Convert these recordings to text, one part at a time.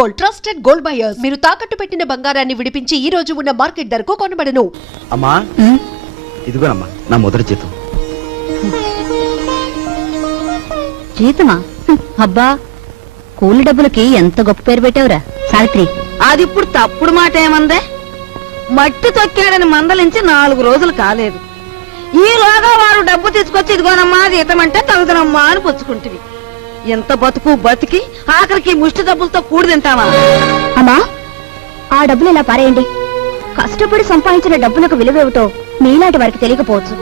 Gold, trusted gold buyers. మీరు తాకట్టు పెట్టిన బంగారాన్ని విడిపించి ఈ రోజు ఉన్న మార్కెట్ ధరకు కొనబడను. అమ్మా ఇదిగోనమ్మా నా మొదటి జీతం. జీతమా? అబ్బా, కూలి డబ్బులకి ఎంత గొప్ప పేరు పెట్టావురా సావిత్రి. అది ఇప్పుడు తప్పుడు మాట ఏమందే? మట్టి తొక్కాడని మందలించి 4 రోజులు కాలేదు. ఈలోగా వారు డబ్బు తీసుకొచ్చి ఇదిగోనమ్మా జీతం అంటే తగుదనమ్మా అని పుచ్చుకుంటుంది. ఎంత బతుకు బతికి ఆఖరికి ముష్టి డబ్బులతో కూడి తింటావా? అమ్మా, ఆ డబ్బులు ఇలా పారేయండి. కష్టపడి సంపాదించిన డబ్బులకు విలువేమిటో మీలాంటి వారికి తెలియకపోవచ్చు.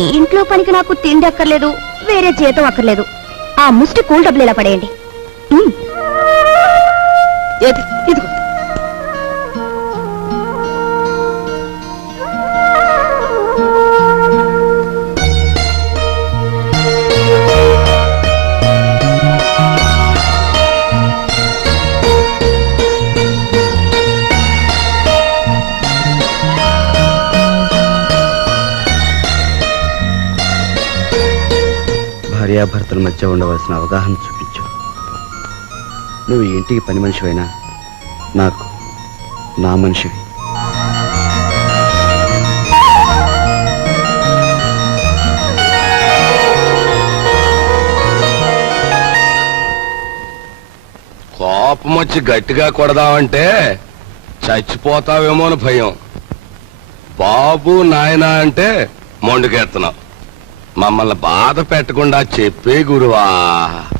ఈ ఇంట్లో పనికి నాకు తిండి అక్కర్లేదు, వేరే జీతం అక్కర్లేదు. ఆ ముష్టి కూల్ డబ్బులు ఇలా పడేయండి. ఏది ఇదిగో. భార్యాభర్తల మధ్య ఉండవలసిన అవగాహన చూపించు. నువ్వు ఈ ఇంటికి పని మనిషివైనా నాకు నా మనిషివి. కోపం వచ్చి గట్టిగా కొడదామంటే చచ్చిపోతావేమో అని భయం. బాబు నాయనా అంటే మొండుకెత్తనావు. మమ్మల్ని బాధ పెట్టకుండా చెప్పే గురువా.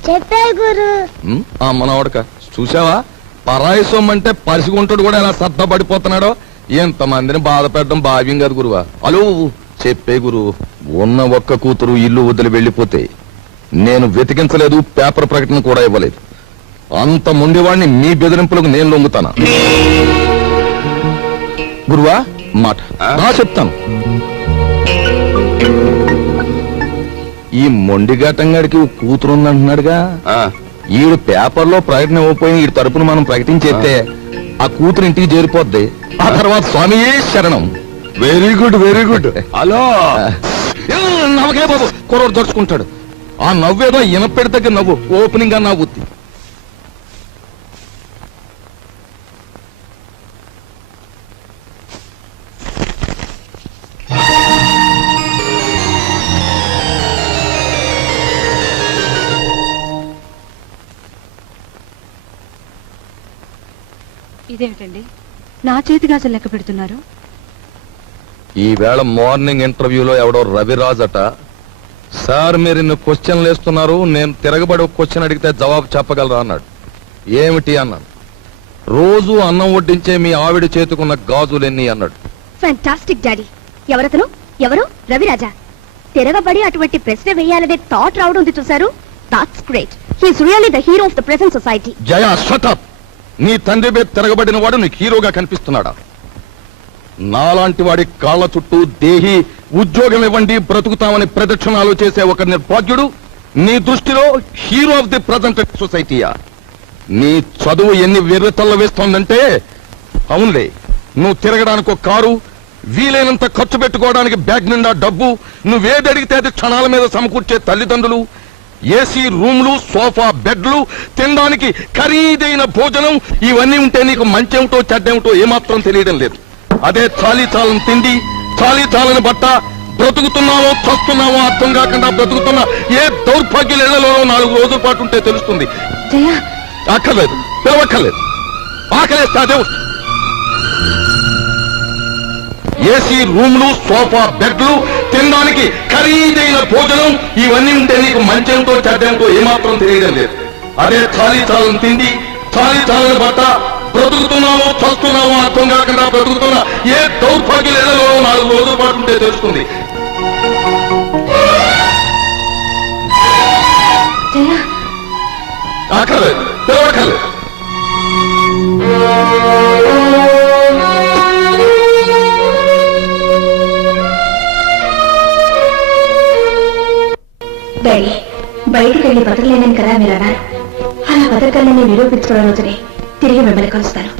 చెప్పే గురు. మనవడక చూసావా, పరాయి సొమ్మంటే పరిసిగుంటాడు కూడా ఎలా సత్తా పడిపోతున్నాడో. ఎంతమందిని బాధ పెట్టడం భావ్యం కాదు గురువా. అలో చెప్పే గురు, ఉన్న ఒక్క కూతురు ఇల్లు వదిలి వెళ్ళిపోతే నేను వెతికించలేదు, పేపర్ ప్రకటన కూడా ఇవ్వలేదు. అంత ముండివాడిని మీ బెదిరింపులకు నేను లొంగుతానా? గురువా మాట నా చెప్తాను. ఈ మొండిఘాటంగాడికి కూతురు ఉందంటున్నాడుగా, ఈడు పేపర్లో ప్రకటన ఇవ్వకపోయి ఈ తరపున మనం ప్రకటించేస్తే ఆ కూతురు ఇంటికి చేరిపోద్ది. ఆ తర్వాత స్వామియే శరణం. Very good very good. Hello నమ్మకే బాబు, కుర్రోడు దొరుచుకుంటాడు. ఆ నవ్వేదో ఇనపెడి దగ్గర నవ్వు, ఓపెనింగ్ గా నవ్వుద్ది. ఇదేమిటండి, నా చేతిగాజలు లెక్క పెడుతున్నారు? ఈవేళ మార్నింగ్ ఇంటర్వ్యూలో ఎవడో రవిరాజ్ అట, సార్ మీరు ఇన్ని క్వశ్చన్లు వేస్తున్నారు, నేను తిరగబడి ఒక క్వశ్చన్ అడిగితే జవాబు చెప్పగలరా అన్నాడు. ఏమిటి అన్నాను. రోజు అన్నం వడ్డించే మీ ఆవిడ చేతుకున్న గాజులెన్ని అన్నాడు. Fantastic daddy. ఎవరతను? ఎవరు? రవిరాజా. తిరగబడి అటువంటి ప్రశ్న వేయాలనే థాట్ రావడం ఉంది చూసారు. That's great. He's really the hero of the present society. Jaya shut up. నీ తండ్రి మీద తిరగబడిన వాడు నీకు హీరోగా కనిపిస్తున్నాడా? నాలాంటి వాడి కాళ్ల చుట్టూ దేహి ఉద్యోగం ఇవ్వండి బ్రతుకుతామని ప్రదక్షిణాలు చేసే ఒక నిర్భాగ్యుడు నీ దృష్టిలో హీరో ఆఫ్ ది ప్రజెంట్ సొసైటీయా? నీ చదువు ఎన్ని వెర్రెతల్ల వేస్తోందంటే, అవునులే, నువ్వు తిరగడానికి ఒక కారు, వీలైనంత ఖర్చు పెట్టుకోవడానికి బ్యాగ్ నిండా డబ్బు, నువ్వేది అడిగితే అది క్షణాల మీద సమకూర్చే తల్లిదండ్రులు, ఏసీ రూమ్లు, సోఫా బెడ్లు, తినడానికి ఖరీదైన భోజనం, ఇవన్నీ ఉంటే నీకు మంచేమిటో చెడ్డేమిటో ఏమాత్రం తెలియడం లేదు. అదే చాలీ చాలని తిండి, చాలీ చాలని బట్ట, బ్రతుకుతున్నావో చస్తున్నావో అర్థం కాకుండా బ్రతుకుతున్న ఏ దౌర్భాగ్యుల ఇళ్లలోనో 4 రోజుల పాటు ఉంటే తెలుస్తుంది. అక్కర్లేదు, పిలవక్కర్లేదు. ఆకలేస్తే అదే ఏసీ రూమ్లు, సోఫా బెడ్లు, తినడానికి ఖరీదైన భోజనం, ఇవన్నీ ఉంటే నీకు మంచేమిటో చెడ్డేమిటో ఏమాత్రం తెలియడం లేదు. అదే చాలీ చాలని తిండి, చాలీ చాలని బట్ట, బ్రతుకుతున్నావో చస్తున్నావో అర్థం కాకుండా బ్రతుకుతున్న ఏ దౌర్భాగ్యుల ఇళ్లలో 4 రోజుల పాటు ఉంటే తెలుస్తుంది. అక్కర్లేదు, పిలవక్కర్లేదు. బయటికి వెళ్ళి బతకలేనని కదా మీరు అన్నారు. అలా బతకాలని నిరూపించుకున్న రోజునే తిరిగి మిమ్మల్ని కలుస్తాను.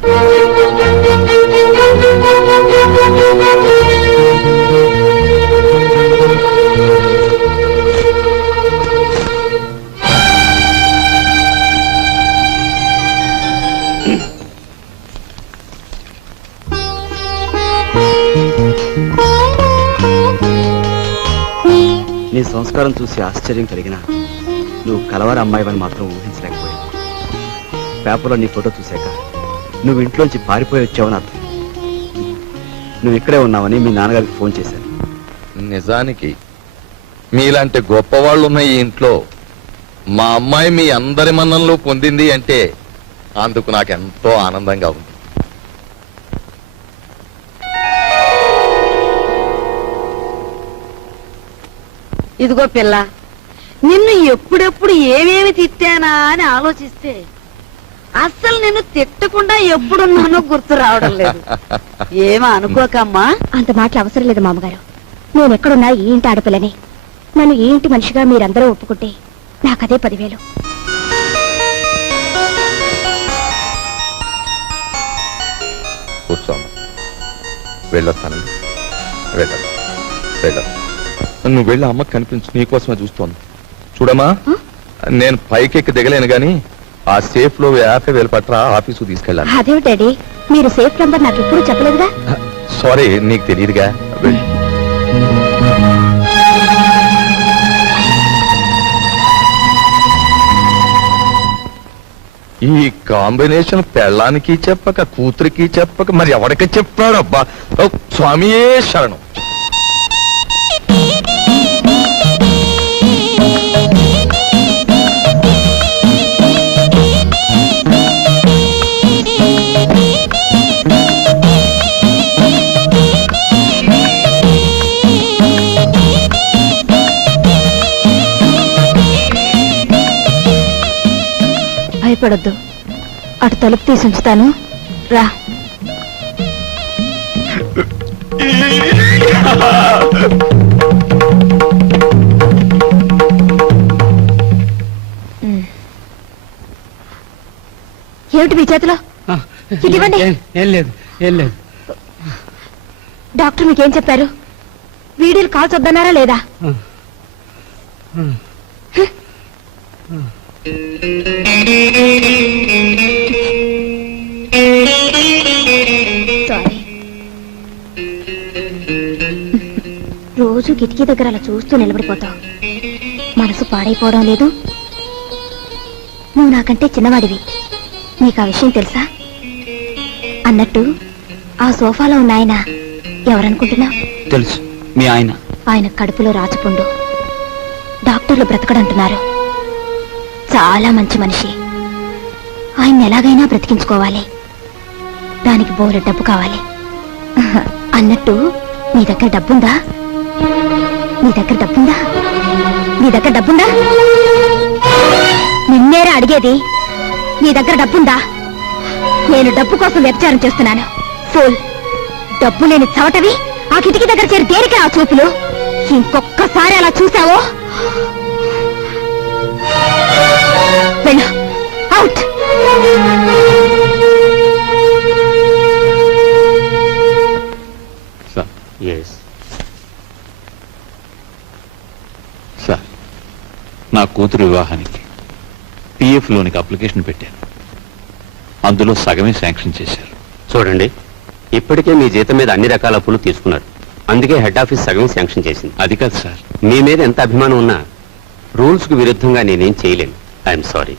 నీ సంస్కారం చూసి ఆశ్చర్యం కలిగినా నువ్వు కలవారి అమ్మాయివని మాత్రం ఊహించలేకపోయాను. పేపర్లో నీ ఫోటో చూశాక నువ్వు ఇంట్లోంచి పారిపోయి వచ్చావని అర్థం. నువ్వు ఇక్కడే ఉన్నావని మీ నాన్నగారికి ఫోన్ చేశాను. నిజానికి మీలాంటి గొప్పవాళ్ళు ఉన్న ఈ ఇంట్లో మా అమ్మాయి మీ అందరి మన్ననలు పొందింది అంటే అందుకు నాకెంతో ఆనందంగా ఉంది. ఇదిగో పిల్ల, నిన్ను ఎప్పుడెప్పుడు ఏమేమి తిట్టానా అని ఆలోచిస్తే అస్సలు నిన్ను తిట్టకుండా ఎప్పుడున్నానో గుర్తు రావడం లేదు. ఏమో అనుకోకమ్మా. అంత మాటలు అవసరం లేదు మామగారు. నేను ఎక్కడున్నా ఈ ఇంటి ఆడపిల్లని. నన్ను ఈ ఇంటి మనిషిగా మీరందరూ ఒప్పుకుంటే నాకదే 10,000. కూర్చోమ్మ, వెళ్ళొస్తాను. నువ్వు వెళ్ళి అమ్మకి కనిపించు, నీకోసమే చూస్తోంది. చూడమ్మా, నేను పైకెక్కి దిగలేను గాని ఆ సేఫ్ లో 50,000 పట్ల ఆఫీసు తీసుకెళ్ళాను. అదేమిటి డాడీ, మీరు సేఫ్ నంబర్ నాకు ఎప్పుడు చెప్పలేదుగా. సారీ, నీకు తెలియదుగా. వెళ్ళి ఈ కాంబినేషన్ పెళ్ళానికి చెప్పక కూతురికి చెప్పక మరి ఎవరికి చెప్పాడు? అబ్బా, ఓ స్వామియే శరణం. భయపడొద్దు, అటు తలుపు తీసి ఉంచుతాను, రా. ఏమిటి మీ చేతిలో? ఇదివ్వండి. ఏం లేదు. డాక్టర్ మీకేం చెప్పారు? వీడియోలు కాల్స్ వద్దన్నారా లేదా? సారీ. రోజు కిటికీ దగ్గర అలా చూస్తూ నిలబడిపోతావు. మనసు పాడైపోవడం లేదు? నువ్వు నాకంటే చిన్నవాడివి, నీకు ఆ విషయం తెలుసా? అన్నట్టు ఆ సోఫాలో ఉన్న ఆయన ఎవరనుకుంటున్నావు? తెలుసు, మీ ఆయన. ఆయన కడుపులో రాచపుండు. డాక్టర్లు బ్రతకడంటున్నారు. చాలా మంచి మనిషి. ఆయన్ని ఎలాగైనా బ్రతికించుకోవాలి. దానికి బోలెడు డబ్బు కావాలి. అన్నట్టు నీ దగ్గర డబ్బుందా? నిన్నేరా అడిగేది. నీ దగ్గర డబ్బుందా? నేను డబ్బు కోసం వ్యభిచారం చేస్తున్నాను. ఫూల్. డబ్బు లేని చవటవి ఆ కిటికీ దగ్గర చేరి దేనికి ఆ చూపులు? ఇంకొక్కసారి అలా చూసావో వెళ్ళు, అవుట్. సార్, నా కూతురు వివాహానికి పిఎఫ్ లోనికి అప్లికేషన్ పెట్టాను. అందులో సగమే శాంక్షన్ చేశారు. చూడండి, ఇప్పటికే మీ జీతం మీద అన్ని రకాల అప్పులు తీసుకున్నారు. అందుకే హెడ్ ఆఫీస్ సగమే శాంక్షన్ చేసింది. అది కాదు సార్. మీ మీద ఎంత అభిమానం ఉన్నా రూల్స్ కు విరుద్ధంగా నేనేం చేయలేను. I'm sorry.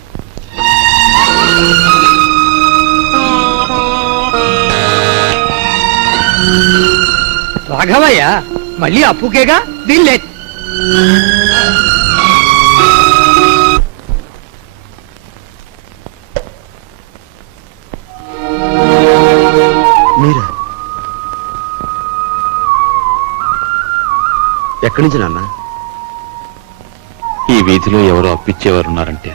రాఘవయ్య మళ్ళీ అప్పుకేగా వీళ్ళే. మీరా? ఎక్కడి నుంచి నాన్న? ఈ వీధిలో ఎవరో అప్పిచ్చేవారున్నారంటే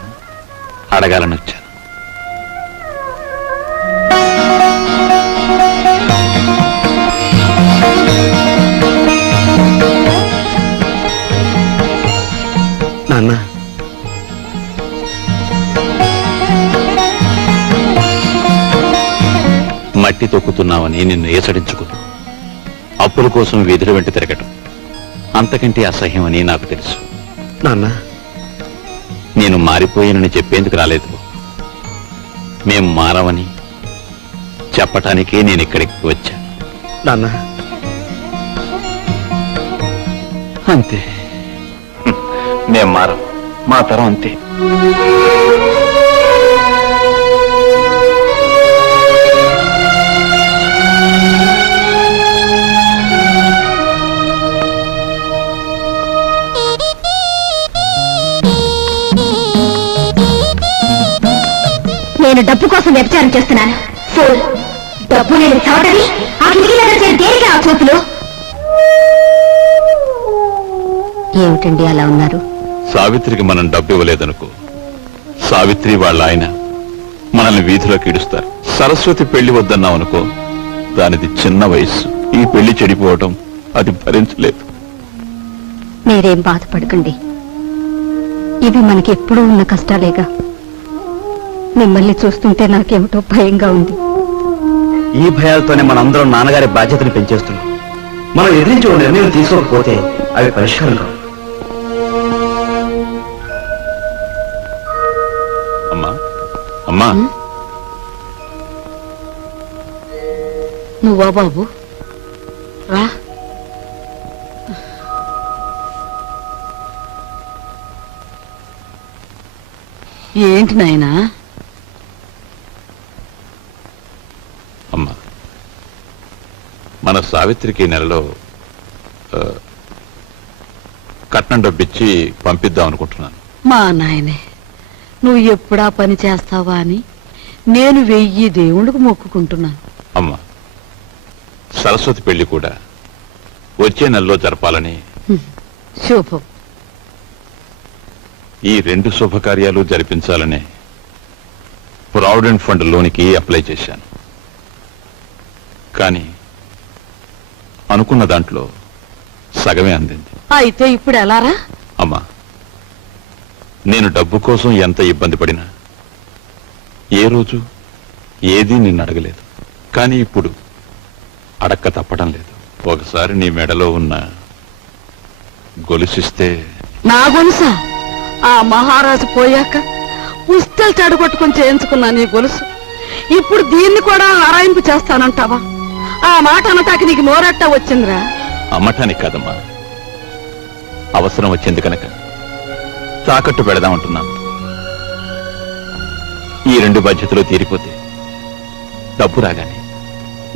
అడగాలని వచ్చాను. నాన్న, మట్టి తొక్కుతున్నావని నిన్ను ఏసడించుకుని అప్పుల కోసం వీధుల వెంట తిరగటం అంతకంటే అసహ్యమని నాకు తెలుసు. నాన్న, నేను మారిపోయానని చెప్పేందుకు రాలేదు. మేం మారవని చెప్పటానికే నేను ఇక్కడికి వచ్చా. నాన్న, అంతే. నేను మారం, మా తరం అంతే. నేను డబ్బు కోసం వ్యభిచారం చేస్తున్నాను. ఫోన్ డబ్బు నేను చావటని ఆ కిటికీలో దేనికి ఆ చూపులు? ఏమిటండి అలా ఉన్నారు? సావిత్రికి మనం డబ్బు ఇవ్వలేదనుకో, సావిత్రి వాళ్ళ ఆయన మనల్ని వీధిలోకి ఇడుస్తారు. సరస్వతి పెళ్లి వద్దన్నాం అనుకో, దానిది చిన్న వయస్సు, ఈ పెళ్లి చెడిపోవటం అది భరించలేదు. మీరేం బాధపడకండి, ఇవి మనకి ఎప్పుడూ ఉన్న కష్టాలేగా. మిమ్మల్ని చూస్తుంటే నాకేమిటో భయంగా ఉంది. ఈ భయాలతోనే మనందరం నాన్నగారి బాధ్యతను పెంచేస్తున్నాం. మనం ఎదిరించి ఓ నిర్ణయం తీసుకోకపోతే అవి పరిష్కారం కావు. అమ్మా అమ్మా, నువ్వా బాబు? రా. ఏంటి నాయనా? అమ్మా, మన సావిత్రికి ఈ నెలలో కట్నం డబ్బిచ్చి పంపిద్దాం అనుకుంటున్నాను. మా నాయనే, నువ్వు ఎప్పుడా పని చేస్తావా అని నేను 1000 దేవుళ్ళకు మొక్కుకుంటున్నాను. అమ్మా, సరస్వతి పెళ్లి కూడా వచ్చే నెలలో జరపాలని. శుభం. ఈ 2 శుభకార్యాలు జరిపించాలనే ప్రావిడెంట్ ఫండ్ లోనికి అప్లై చేశాను. కానీ అనుకున్న దాంట్లో సగమే అందింది. అయితే ఇప్పుడు ఎలారా? అమ్మా, నేను డబ్బు కోసం ఎంత ఇబ్బంది పడినా ఏ రోజు ఏదీ నిన్ను అడగలేదు. కానీ ఇప్పుడు అడక్క తప్పడం లేదు. ఒకసారి నీ మెడలో ఉన్న గొలుసిస్తే. నా గొలుసా? ఆ మహారాజు పోయాక పుస్తలు చెడగొట్టుకుని చేయించుకున్నా నీ గొలుసు. ఇప్పుడు దీన్ని కూడా ఆరాయింపు చేస్తానంటావా? ఆ మాట అనటానికి నీకు నోరట్టా వచ్చిందిరా? అమ్మటానికి కాదమ్మా, అవసరం వచ్చింది కనుక తాకట్టు పెడదామంటున్నాను. ఈ 2 బాధ్యతలు తీరిపోతే డబ్బు రాగానే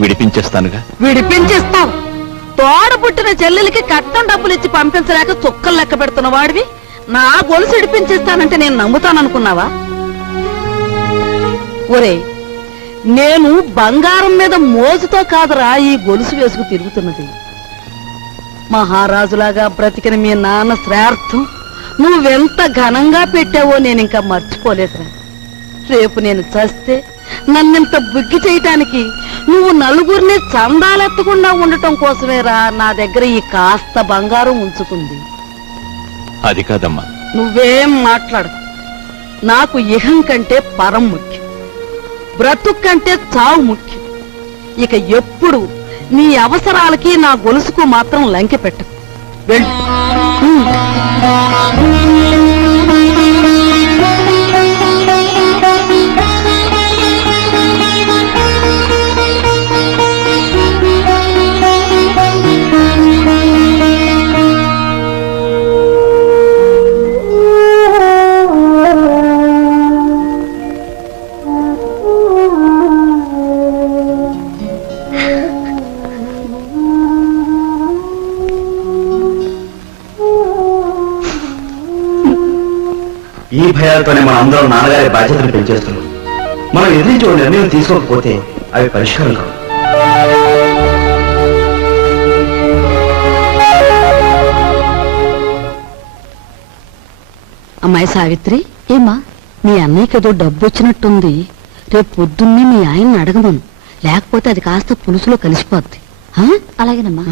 విడిపించేస్తానుగా. విడిపించేస్తావు? తోడ పుట్టిన చెల్లెలకి కట్నం డబ్బులు ఇచ్చి పంపించలేక చుక్కలు లెక్క పెడుతున్న వాడివి నా గొలుసు విడిపించేస్తానంటే నేను నమ్ముతాననుకున్నావా? ఒరే, నేను బంగారం మీద మోజుతో కాదురా ఈ గొలుసు వేసుకు తిరుగుతున్నది. మహారాజులాగా బ్రతికిన మీ నాన్న శ్రార్థం నువ్వెంత ఘనంగా పెట్టావో నేను ఇంకా మర్చిపోలేదురా. రేపు నేను చస్తే నన్నింత బుగ్గి చేయటానికి నువ్వు నలుగురిని చందాలెత్తకుండా ఉండటం కోసమేరా నా దగ్గర ఈ కాస్త బంగారం ఉంచుకుంది. అది కాదమ్మా. నువ్వేం మాట్లాడు. నాకు ఇహం కంటే పరం ముఖ్యం, బ్రతుకు కంటే చావు ముఖ్యం. ఇక ఎప్పుడు నీ అవసరాలకి నా గొలుసుకు మాత్రం లంకె పెట్టకు. వెళ్ళు. ఈ భయాలతోనే మనం అందరం నాన్నగారి బాధ్యతను పెంచేస్తున్నాం. మనం ఎదిరించి ఓ నిర్ణయం తీసుకోకపోతే అవి పరిష్కారం కావు. అమ్మాయి సావిత్రి, ఏమా? మీ అన్నయ్యకేదో డబ్బు వచ్చినట్టుంది. రేపు పొద్దున్నే మీ ఆయన్ని అడగమను, లేకపోతే అది కాస్త పులుసులో కలిసిపోద్ది. అలాగేనమ్మా.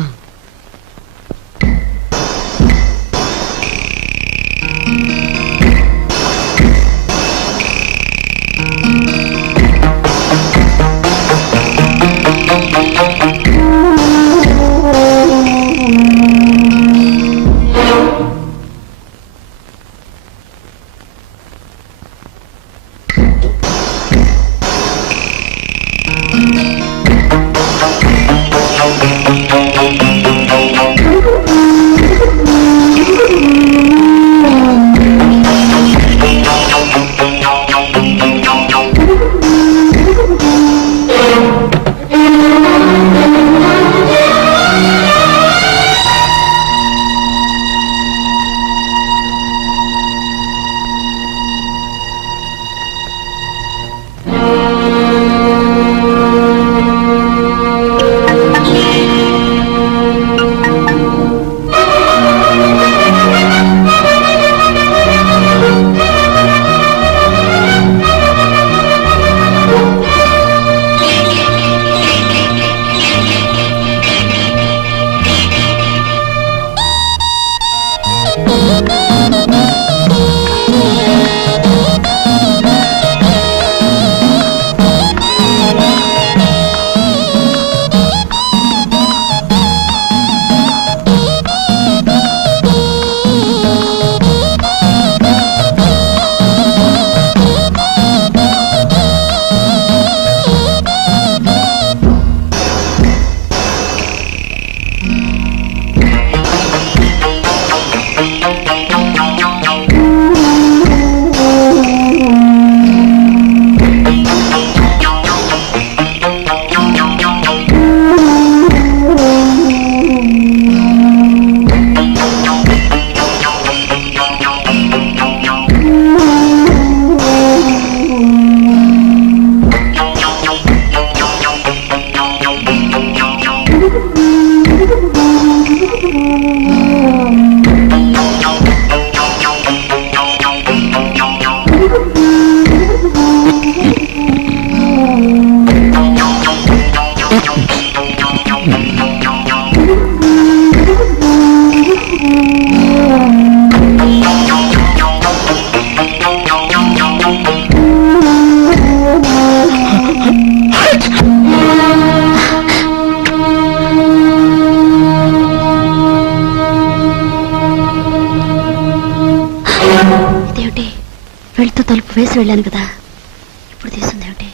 వేసి వెళ్ళాను కదా, ఇప్పుడు తీస్తుంది ఏమిటి?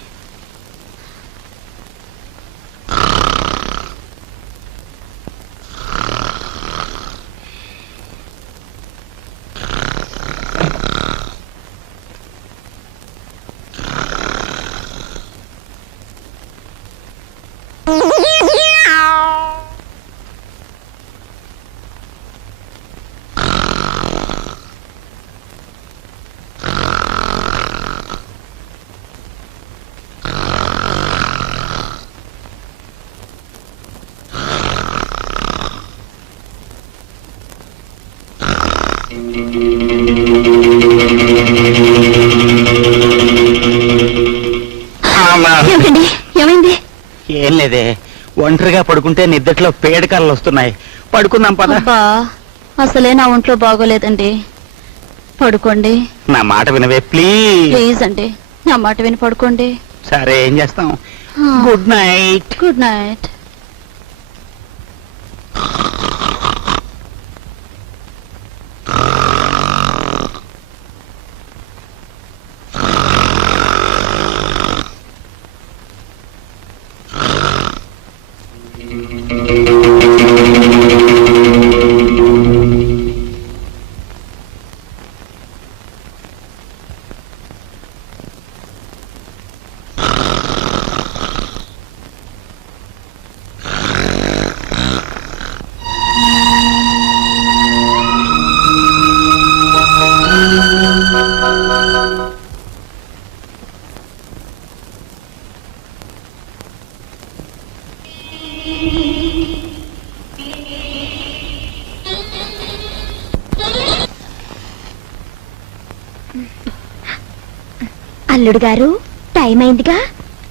ఏమిటండి, ఏమైంది? ఏం లేదే, ఒంటరిగా పడుకుంటే నిద్దట్లో పేడకాలు వస్తున్నాయి. పడుకుందాం పద. అబ్బా, అసలే నా ఒంట్లో బాగోలేదండి. పడుకోండి. నా మాట వినవే ప్లీజ్. ప్లీజ్ అండి, నా మాట విని పడుకోండి. సరే, ఏం చేస్తాం. Good night. Good night. అల్లుడు గారు, టైం అయిందిగా,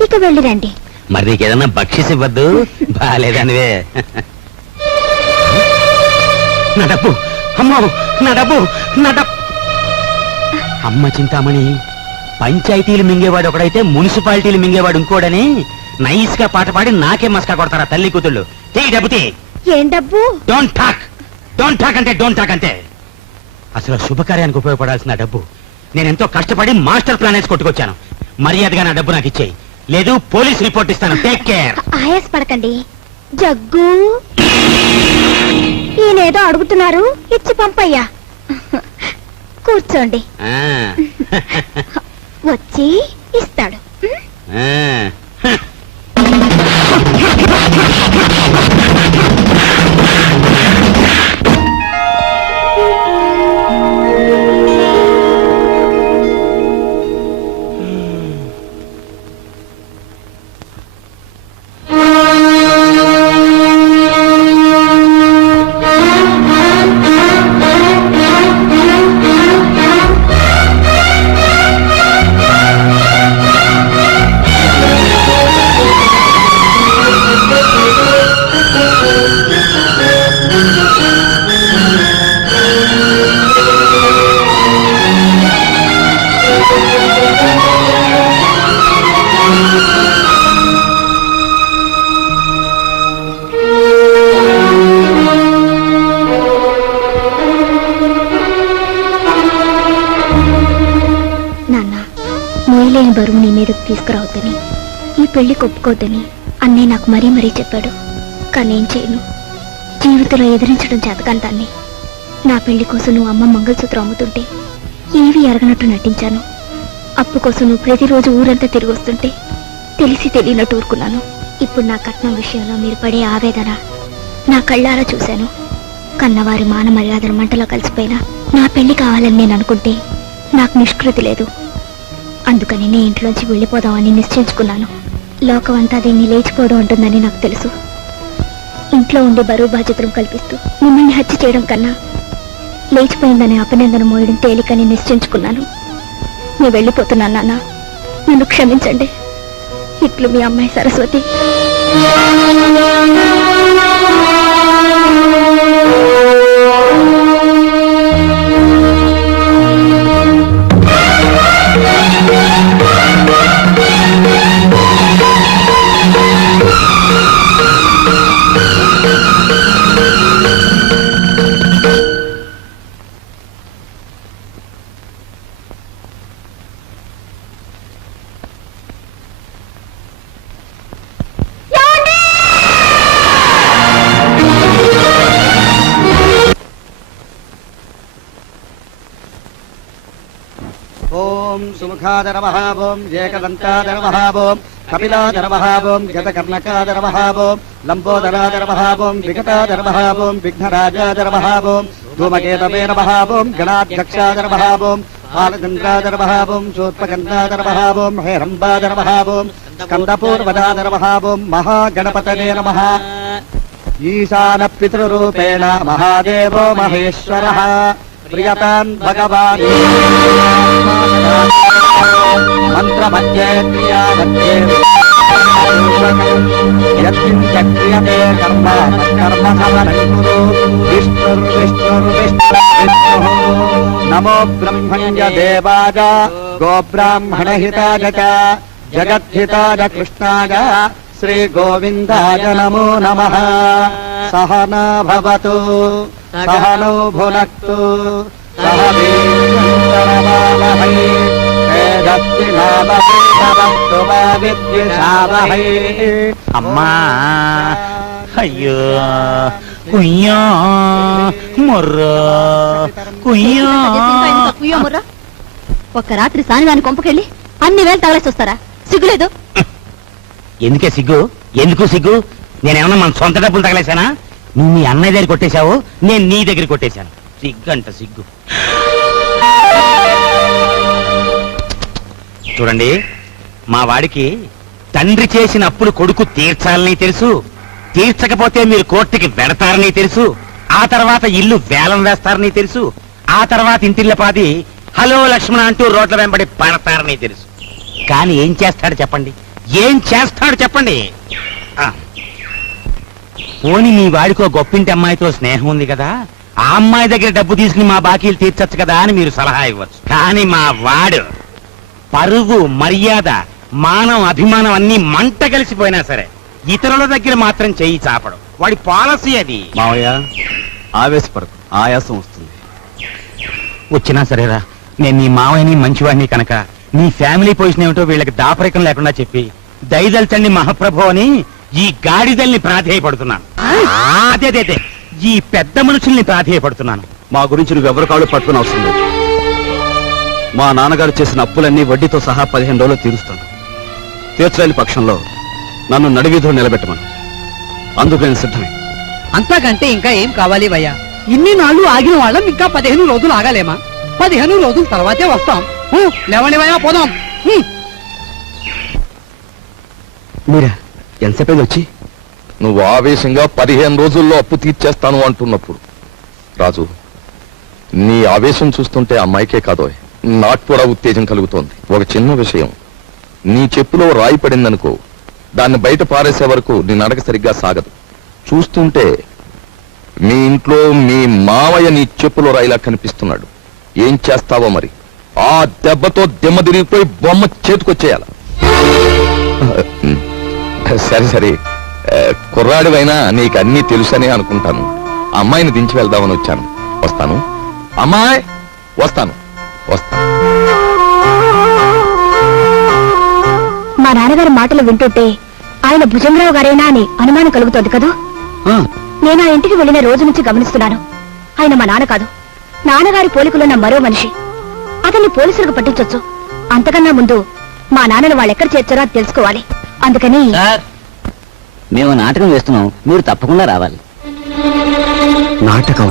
ఇక వెళ్ళిరండి. మరి నీకేదన్నా బక్షిస్ ఇవ్వద్దు? బాలేదనివే. నా డబ్బు, అమ్మో నా డబ్బు, నా డబ్బు. అమ్మ చింతామణి, పంచాయతీలు మింగేవాడు ఒకడైతే మున్సిపాలిటీలు మింగేవాడు ఇంకోడని నైస్ గా పాట పాడి నాకే మస్కా కొడతారా తల్లి కూతుళ్ళు. తీ డబ్బు తీ. ఏం డబ్బు? డోంట్ టాక్, డోంట్ టాక్ అంటే డోంట్ టాక్ అంతే. అసలు శుభకార్యానికి ఉపయోగపడాల్సిన డబ్బు నేనెంతో కష్టపడి మాస్టర్ ప్లాన్ వేసి కొట్టుకొచ్చాను. మర్యాదగా నా డబ్బు నాకు ఇచ్చేయి, లేదు పోలీస్ రిపోర్ట్ ఇస్తాను. Take care. ఆయాస పడకండి. జగ్గు, ఈయనేదో అడుగుతున్నారు, ఇచ్చి పంపయ్యా. కూర్చోండి, వచ్చి ఇస్తాడు. మోయలేని బరువు నీ మీదకు తీసుకురావద్దని, ఈ పెళ్లి ఒప్పుకోవద్దని అన్నయ్య నాకు మరీ మరీ చెప్పాడు. కానీ ఏం చేయను, జీవితంలో ఎదిరించడం చేతకాని దాన్ని. నా పెళ్లి కోసం నువ్వు అమ్మ మంగళసూత్రం అమ్ముతుంటే ఏవి ఎరగనట్టు నటించాను. అప్పు కోసం నువ్వు ప్రతిరోజు ఊరంతా తిరిగి వస్తుంటే తెలిసి తెలియనట్టు ఊరుకున్నాను. ఇప్పుడు నా కట్నం విషయంలో మీరు పడే ఆవేదన నా కళ్ళారా చూశాను. కన్నవారి మాన మర్యాదల మంటలో కలిసిపోయినా నా పెళ్లి కావాలని నేను అనుకుంటే నాకు నిష్కృతి లేదు. అందుకని నీ ఇంట్లోంచి వెళ్ళిపోదామని నిశ్చయించుకున్నాను. లోకమంతా దీన్ని లేచిపోవడం ఉంటుందని నాకు తెలుసు. ఇంట్లో ఉండే బరువు బాధ్యతలు కల్పిస్తూ మిమ్మల్ని హత్య చేయడం కన్నా లేచిపోయిందనే అపనిందన మోయడం తేలికని నిశ్చయించుకున్నాను. నేను వెళ్ళిపోతున్నాను నాన్న, నన్ను క్షమించండి. ఇట్లు మీ అమ్మాయి సరస్వతి. శంఖాదరవహావం ఏకదంతాదరవహావం కపిలాదరవహావం గతకర్ణకాదరవహావం లంబోదరాదరవహావం వికటాదరవహావం విఘ్నరాజాదరవహావం ధూమకేతవేనవహావం గణాధ్యక్షాదరవహావం బాలచంద్రాదరవహావం శూర్పగంధాదరవహావం హేరంబాదరవహావం స్కందపూర్వదాదరవహావం మహాగణపతనే నమః. ఈశాన పితృరూపేణ మహాదేవో మహేశ్వరః ప్రియతాన్ భగవాన్ మంత్రమధ్యే క్రియామధ్యే యత్కించక్రియతే కర్మ తత్కర్మ సమనం కురు విష్ణుర్విష్ణుర్విష్ణుర్విష్ణుః. నమో బ్రహ్మణ్య దేవాయ గోబ్రాహ్మణహితాయ చ జగద్ధితాయ కృష్ణాయ శ్రీ గోవిందాయ నమో నమః. సహనా భవతు సహనౌ భునక్తు సహ వీర్యంకరవావహై తేజస్వినావధీతమస్తు మా విద్విషావహై. అమ్మా అయ్యో కుయ్యా మొర్రో కుయ్యా. ఒక్క రాత్రి సానిదాని కొంపకెళ్ళి అన్ని వేలు తగలేసి వస్తారా? సిగ్గులేదు? ఎందుకే సిగ్గు? ఎందుకు సిగ్గు? నేనేమన్నా మన సొంత డబ్బులు తగలేశానా? నువ్వు మీ అన్నయ్య దగ్గర కొట్టేశావు, నేను నీ దగ్గర కొట్టేశాను. సిగ్గంట సిగ్గు. చూడండి, మా వాడికి తండ్రి చేసిన అప్పులు కొడుకు తీర్చాలని తెలుసు, తీర్చకపోతే మీరు కోర్టుకి వెడతారని తెలుసు, ఆ తర్వాత ఇల్లు వేలం వేస్తారని తెలుసు, ఆ తర్వాత ఇంటిల్లపాది హలో లక్ష్మణ అంటూ రోడ్ల వెంబడి పడతారని తెలుసు. కానీ ఏం చేస్తాడు చెప్పండి? ఏం చేస్తాడు చెప్పండి? పోని మీ వాడికో గొప్పింటి అమ్మాయితో స్నేహం ఉంది కదా, ఆ అమ్మాయి దగ్గర డబ్బు తీసుకుని మా బాకీలు తీర్చచ్చు కదా అని మీరు సలహా ఇవ్వచ్చు. కానీ మా వాడు పరువు, మర్యాద, మానం, అభిమానం అన్ని మంట కలిసిపోయినా సరే ఇతరుల దగ్గర మాత్రం చెయ్యి చాపడం. వాడి పాలసీ అది. మావయ్య ఆవేశపడకు, ఆయాసం వస్తుంది. వచ్చినా సరేరా, నేను నీ మావయ్యని మంచివాడిని కనుక నీ ఫ్యామిలీ పొజిషన్ ఏమిటో వీళ్ళకి దాపరికం లేకుండా చెప్పి దయదల్చండి మహాప్రభు అని ఈ గాడిదల్ని ప్రాధేయపడుతున్నాను. అదే ఈ పెద్ద మనుషుల్ని ప్రాధేయపడుతున్నాను. మా గురించి నువ్వు ఎవరి కాళ్ళు పట్టుకుని అవసరం లేదు. మా నాన్నగారు చేసిన అప్పులన్నీ వడ్డీతో సహా 15 రోజులు తీరుస్తాను. తీర్చలేని పక్షంలో నన్ను నడివీధులు నిలబెట్టమను. అందుకు నేను సిద్ధమే. అంతకంటే ఇంకా ఏం కావాలి భయ్యా? ఇన్ని నాళ్ళు ఆగిన వాళ్ళం ఇంకా 15 రోజులు ఆగాలేమా? 15 రోజుల తర్వాతే వస్తాం. లేవండి భయ్యా, పోదాం. మీరా ఎంతసేపు వచ్చి? నువ్వు ఆవేశంగా 15 రోజుల్లో అప్పు తీర్చేస్తాను అంటున్నప్పుడు రాజు, నీ ఆవేశం చూస్తుంటే అమ్మాయికే కాదో నాకు కూడా ఉత్తేజం కలుగుతోంది. ఒక చిన్న విషయం, నీ చెప్పులో రాయి పడిందనుకో, దాన్ని బయట పారేసే వరకు నీ నడక సరిగ్గా సాగదు. చూస్తుంటే మీ ఇంట్లో మీ మావయ్య నీ చెప్పులో రాయిలా కనిపిస్తున్నాడు. ఏం చేస్తావో మరి? ఆ దెబ్బతో దిమ్మ తిరిగిపోయి బొమ్మ చేతికొచ్చేయాల. సరే, కుర్రాడివైనా నీకు అన్నీ తెలుసనే అనుకుంటాను. అమ్మాయిని దించి వెళ్దామని వచ్చాను. వస్తాను అమ్మాయి, వస్తాను. మా నాన్నగారి మాటలు వింటుంటే ఆయన భుజంగరావు గారేనా అని అనుమానం కలుగుతోంది కదూ. నేను ఆ ఇంటికి వెళ్లిన రోజు నుంచి గమనిస్తున్నాను. ఆయన మా నాన్న కాదు, నాన్నగారి పోలికలున్న మరో మనిషి. అతన్ని పోలీసులకు పట్టించొచ్చు. అంతకన్నా ముందు మా నాన్నను వాళ్ళెక్కడ చేర్చారో అది తెలుసుకోవాలి. అందుకని మేము నాటకం వేస్తున్నాం, మీరు తప్పకుండా రావాలి. నాటకం?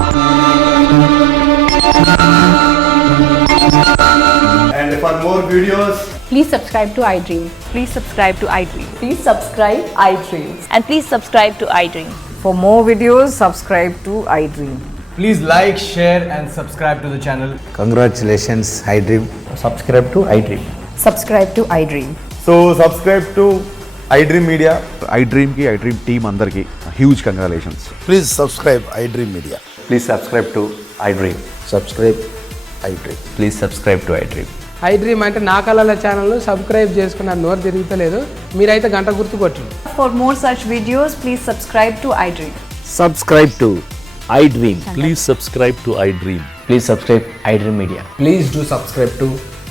And for more videos, Please subscribe to iDream. Please subscribe to iDream. Please subscribe iDream. And please subscribe to iDream. For more videos, subscribe to iDream. please like, share and subscribe to the channel. Congratulations, iDream. Subscribe to iDream. Subscribe to iDream. So subscribe to iDream Media. iDream ki iDream team andarki huge congratulations. Please subscribe iDream Media. Please subscribe to iDream. Subscribe iDream. Please subscribe to iDream. iDream అంటే నా కళల channel subscribe చేసుకున్న నోరు తిరుగుతలేదు. మీరైతే గంట గుర్తు కొట్టండి. For more such videos, please subscribe to iDream. Subscribe to iDream. Please subscribe to iDream. Please subscribe iDream Media. Please do subscribe to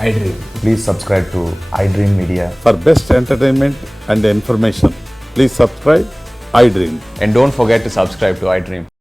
iDream. Please subscribe to iDream Media. For best entertainment and information, please subscribe iDream. And don't forget to subscribe to iDream.